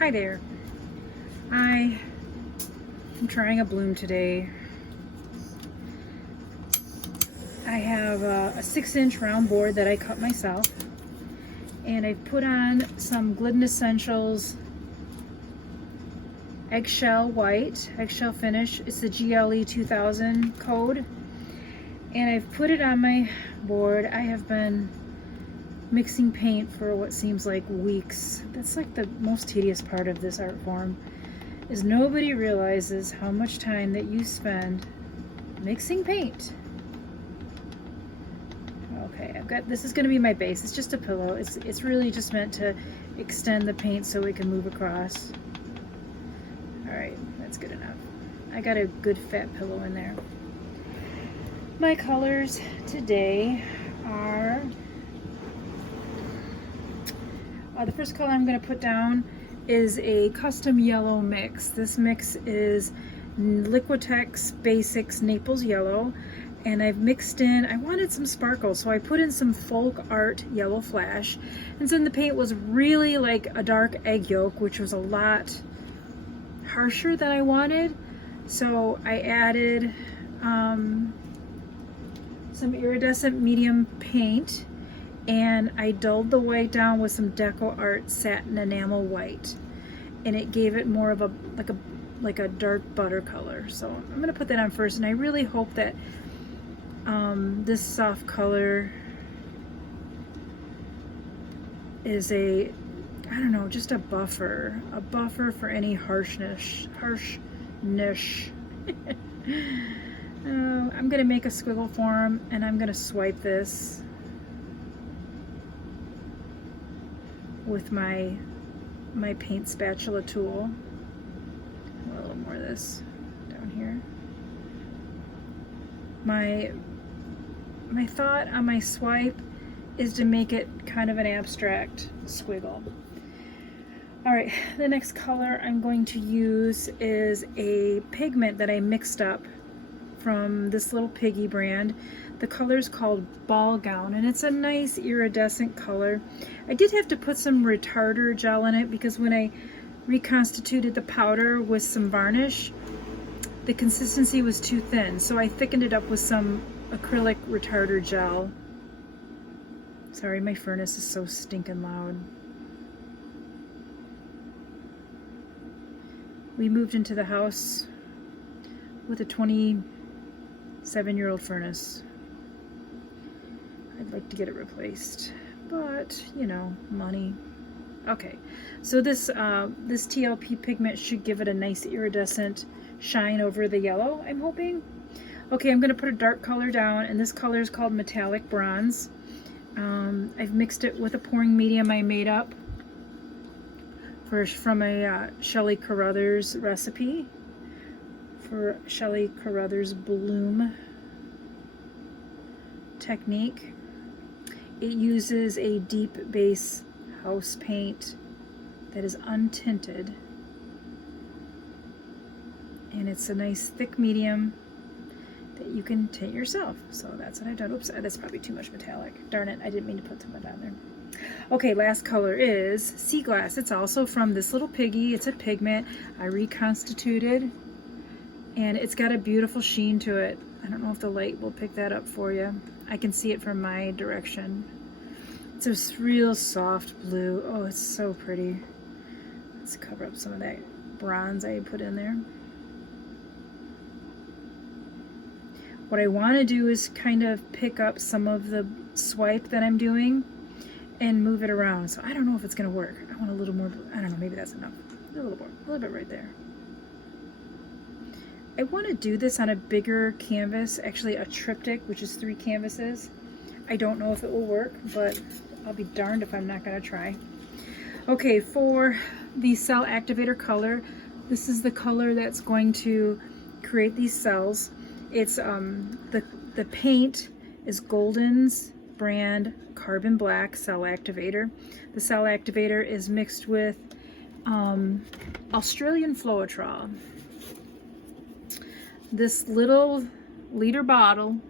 Hi there. I am trying a bloom today. I have a 6-inch round board that I cut myself, and I've put on some Glidden Essentials eggshell white, eggshell finish. It's the GLE 2000 code, and I've put it on my board. I have been mixing paint for what seems like weeks. That's like the most tedious part of this art form, is nobody realizes how much time that you spend mixing paint. Okay, I've got, this is going to be my base. It's just a pillow. It's really just meant to extend the paint so it can move across. All right, that's good enough. I got a good fat pillow in there. My colors today are the first color I'm going to put down is a custom yellow mix. This mix is Liquitex Basics Naples Yellow, and I've mixed in, I wanted some sparkle, so I put in some Folk Art Yellow Flash, and then the paint was really like a dark egg yolk, which was a lot harsher than I wanted, so I added some iridescent medium paint, and I dulled the white down with some Deco Art Satin Enamel White, and it gave it more of a like a dark butter color. So I'm gonna put that on first, and I really hope that this soft color is a, I don't know, just a buffer for any harshness. I'm gonna make a squiggle form, and I'm gonna swipe this with my paint spatula tool. A little more of this down here. My thought on my swipe is to make it kind of an abstract squiggle. All right, the next color I'm going to use is a pigment that I mixed up from this little Piggy brand. The color is called Ball Gown, and it's a nice iridescent color. I did have to put some retarder gel in it because when I reconstituted the powder with some varnish, the consistency was too thin, so I thickened it up with some acrylic retarder gel. Sorry, my furnace is so stinking loud. We moved into the house with a 27-year-old furnace. I'd like to get it replaced, but you know, money. Okay, so this TLP pigment should give it a nice iridescent shine over the yellow, I'm hoping. Okay, I'm going to put a dark color down, and this color is called Metallic Bronze. I've mixed it with a pouring medium I made up from a Shelley Carruthers recipe for Shelley Carruthers Bloom technique. It uses a deep base house paint that is untinted, and it's a nice thick medium that you can tint yourself. So that's what I've done. Oops, that's probably too much metallic. Darn it, I didn't mean to put too much on there. Okay, last color is Sea Glass. It's also from this little Piggy. It's a pigment I reconstituted, and it's got a beautiful sheen to it. I don't know if the light will pick that up for you. I can see it from my direction. It's this real soft blue. Oh, it's so pretty. Let's cover up some of that bronze I put in there. What I want to do is kind of pick up some of the swipe that I'm doing and move it around. So I don't know if it's going to work. I want a little more. I don't know, maybe that's enough. A little more, a little bit right there. I want to do this on a bigger canvas, actually a triptych, which is 3 canvases. I don't know if it will work, but I'll be darned if I'm not going to try. Okay, for the cell activator color, this is the color that's going to create these cells. It's the paint is Golden's brand Carbon Black Cell Activator. The cell activator is mixed with Australian Floetrol. This little liter bottle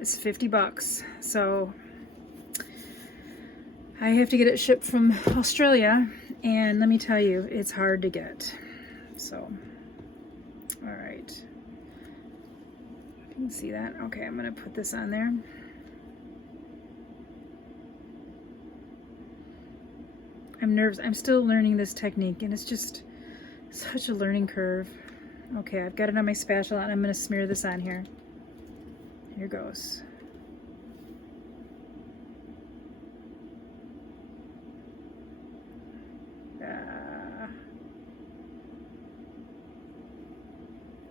is $50, so I have to get it shipped from Australia, And let me tell you, it's hard to get. So, all right. You can see that. Okay, I'm gonna put this on there. I'm nervous. I'm still learning this technique, and it's just such a learning curve. Okay, I've got it on my spatula, and I'm gonna smear this on here. Here goes.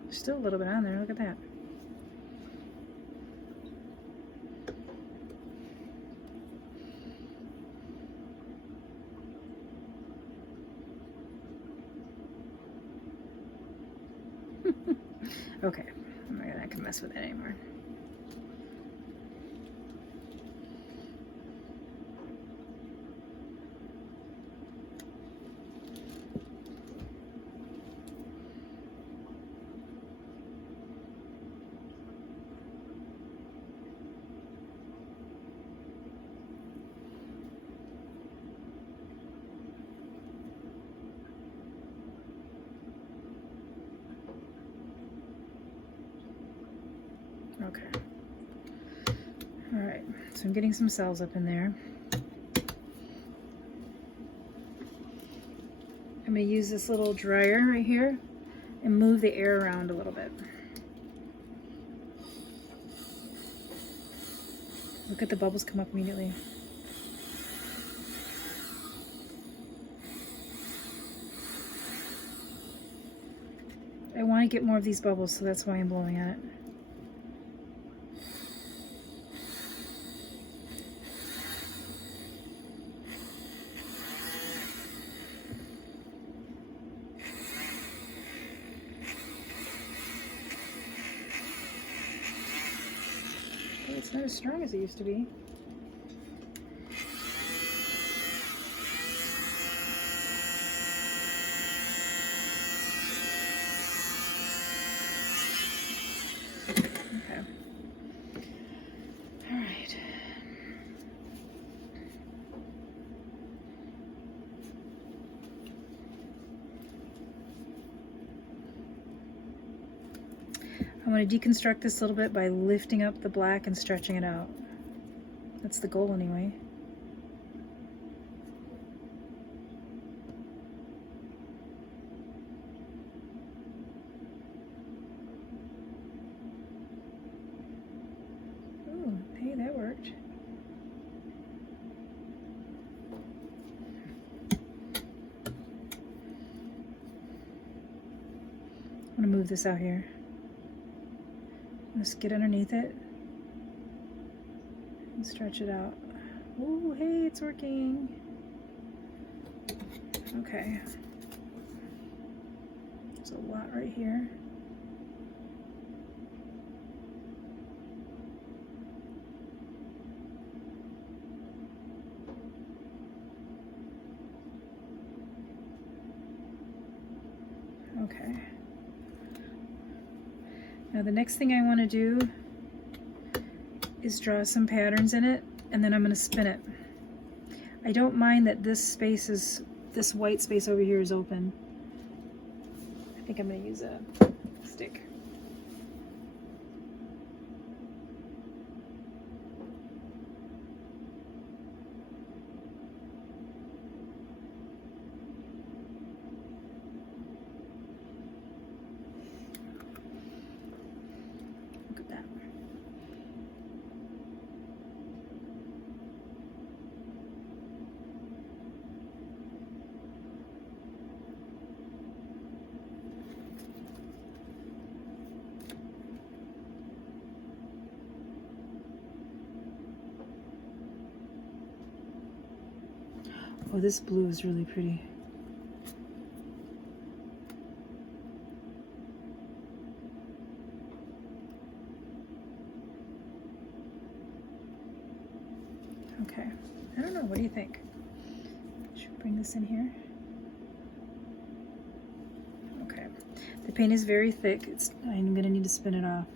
Still a little bit on there. Look at that. Okay, I'm not gonna mess with it anymore. Okay. All right, so I'm getting some cells up in there. I'm going to use this little dryer right here and move the air around a little bit. Look at the bubbles come up immediately. I want to get more of these bubbles, so that's why I'm blowing on it. It's not as strong as it used to be. Okay. All right. I want to deconstruct this a little bit by lifting up the black and stretching it out. That's the goal anyway. Ooh, hey, that worked. I'm going to move this out here. Just get underneath it and stretch it out. Oh, hey, it's working. Okay. There's a lot right here. Okay. Now the next thing I want to do is draw some patterns in it, and then I'm going to spin it. I don't mind that this white space over here is open. I think I'm going to use a stick. Oh, this blue is really pretty. Okay, I don't know, what do you think? Should we bring this in here? Okay, the paint is very thick. I'm gonna need to spin it off.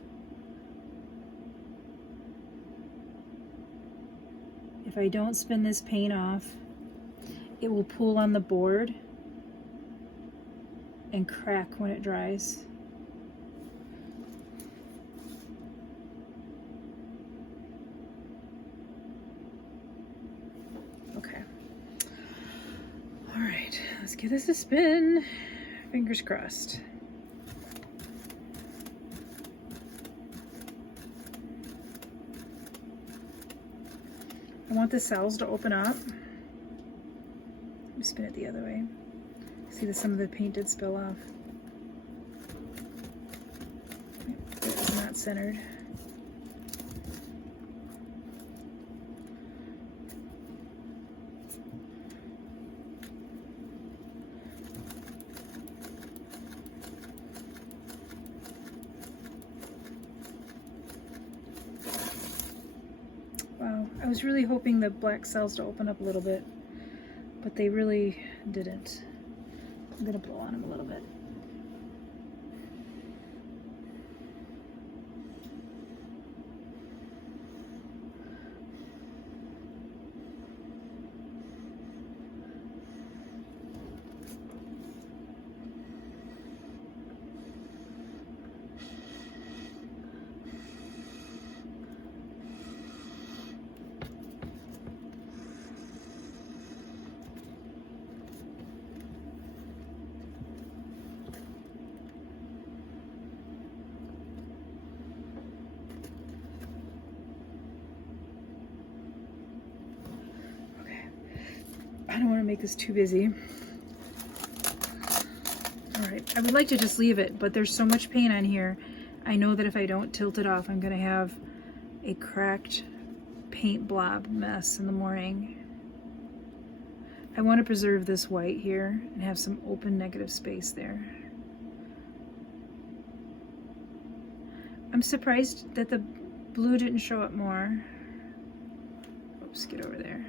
If I don't spin this paint off, it will pool on the board and crack when it dries. Okay. All right, let's give this a spin. Fingers crossed. I want the cells to open up. Let me spin it the other way. See that some of the paint did spill off. It's not centered. Wow, I was really hoping the black cells to open up a little bit, but they really didn't. I'm gonna blow on them a little bit. I don't want to make this too busy. All right, I would like to just leave it, but there's so much paint on here. I know that if I don't tilt it off, I'm gonna have a cracked paint blob mess in the morning. I want to preserve this white here and have some open negative space there. I'm surprised that the blue didn't show up more. Oops, get over there.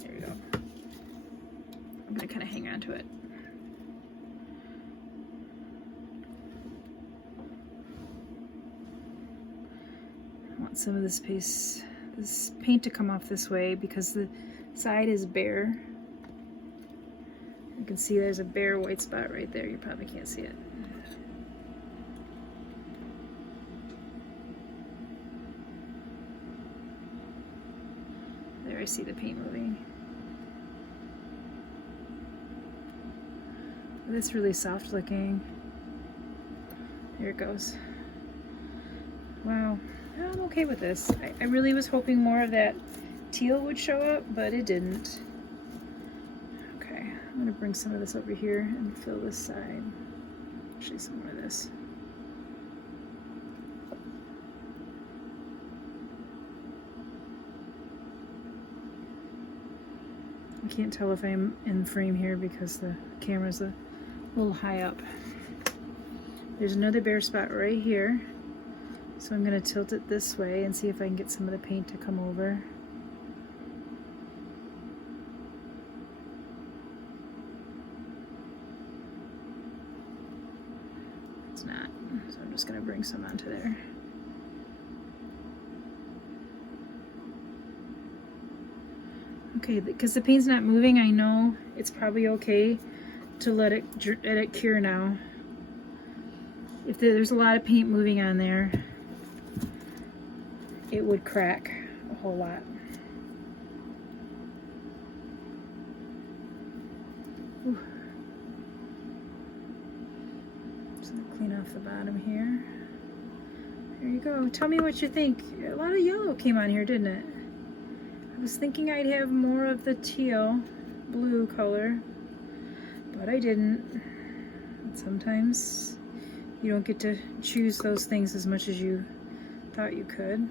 There we go. I'm gonna kind of hang on to it. I want some of this paint to come off this way because the side is bare. You can see there's a bare white spot right there. You probably can't see it. There, I see the paint moving. But it's really soft looking. There it goes. Wow, I'm okay with this. I really was hoping more of that teal would show up, but it didn't. Okay, I'm gonna bring some of this over here and fill this side. Actually, some more of this. I can't tell if I'm in frame here because the camera's a little high up. There's another bare spot right here. So I'm going to tilt it this way and see if I can get some of the paint to come over. It's not, so I'm just going to bring some onto there. Okay, because the paint's not moving, I know it's probably okay to let it cure now. If there's a lot of paint moving on there, it would crack a whole lot. Ooh. Just gonna clean off the bottom here. There you go. Tell me what you think. A lot of yellow came on here, didn't it? I was thinking I'd have more of the teal blue color, but I didn't. And sometimes you don't get to choose those things as much as you thought you could.